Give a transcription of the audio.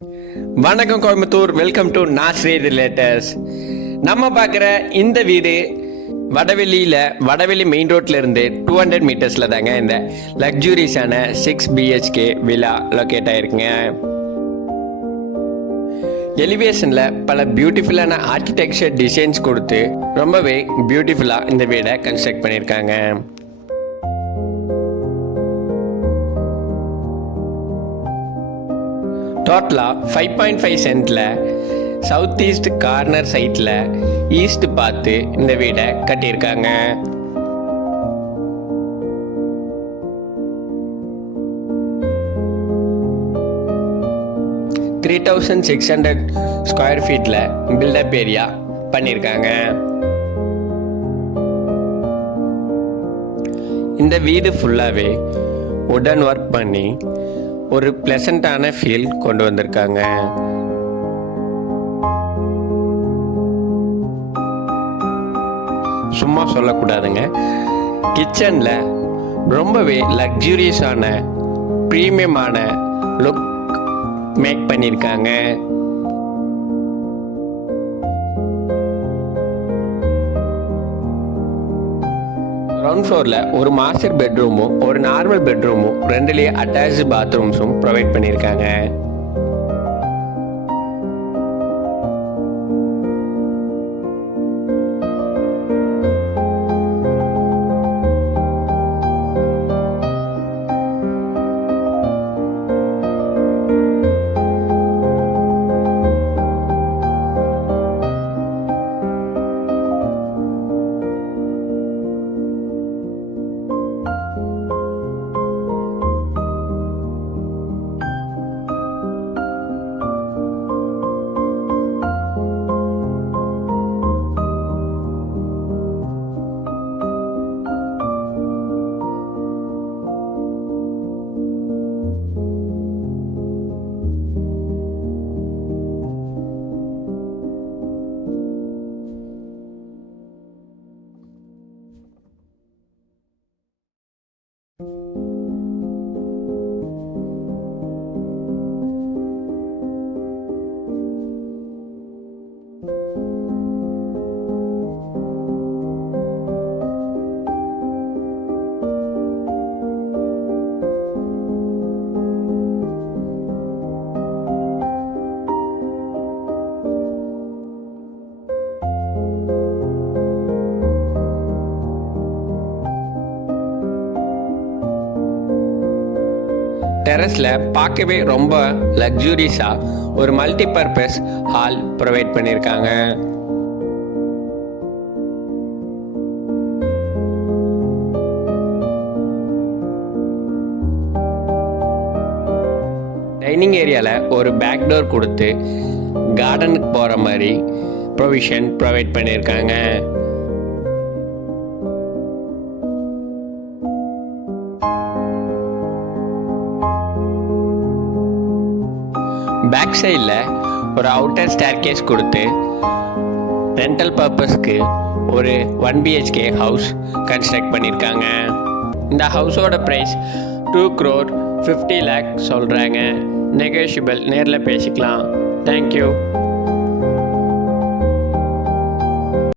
வணக்கம் Coimbatore, welcome to நாஸ்ரீ ரிலேட்டர்ஸ். நம்ம பார்க்குற இந்த வீடு வடவெளி மெயின் ரோட்ல இருந்து 200 மீட்டர்ஸில் தாங்க இந்த லக்ஸூரியஸான 6 BHK வில்லா லொக்கேட் ஆயிருக்குங்க. எலிவேஷனில் பல பியூட்டிஃபுல்லான ஆர்கிடெக்சர் டிசைன்ஸ் கொடுத்து ரொம்பவே பியூட்டிஃபுல்லாக இந்த வீடை கன்ஸ்ட்ரக்ட் பண்ணியிருக்காங்க. டோட்டலாக 5.5 சென்ட்ல சவுத் ஈஸ்ட் கார்னர் சைட்டில் ஈஸ்ட் பார்த்து இந்த வீடை கட்டியிருக்காங்க. $3,600 ஸ்கொயர் ஃபீட்டில் பில்டப் ஏரியா பண்ணியிருக்காங்க. இந்த வீடு ஃபுல்லாகவே உடன் ஒர்க் பண்ணி ஒரு பிளசண்டான ஃபீல் கொண்டு வந்திருக்காங்க. சும்மா சொல்லக்கூடாதுங்க, கிச்சனில் ரொம்பவே லக்ஸூரியஸான ப்ரீமியமான லுக் மேக் பண்ணியிருக்காங்க. கிரவுண்ட் ஃப்ளோரில் ஒரு மாஸ்டர் பெட்ரூமும் ஒரு நார்மல் பெட்ரூமும் ரெண்டுலேயே அட்டாச்சு பாத்ரூம்ஸும் ப்ரொவைட் பண்ணியிருக்காங்க. டெரஸில் பார்க்கவே ரொம்ப லக்ஸூரியஸாக ஒரு மல்டிபர்பஸ் ஹால் ப்ரொவைட் பண்ணியிருக்காங்க. டைனிங் ஏரியாவில் ஒரு பேக் டோர் கொடுத்து கார்டனுக்கு போகிற மாதிரி ப்ரொவிஷன் ப்ரொவைட் பண்ணியிருக்காங்க. பேக் சைடில் ஒரு அவுட்டர் ஸ்டேர்கேஸ் கொடுத்து ரெண்டல் பர்பஸ்க்கு ஒரு 1 BHK ஹவுஸ் கன்ஸ்ட்ரக்ட் பண்ணியிருக்காங்க. இந்த ஹவுஸோட ப்ரைஸ் 2,50,00,000 சொல்கிறாங்க. நெகோஷியபிள், நேரில் பேசிக்கலாம். தேங்க்யூ.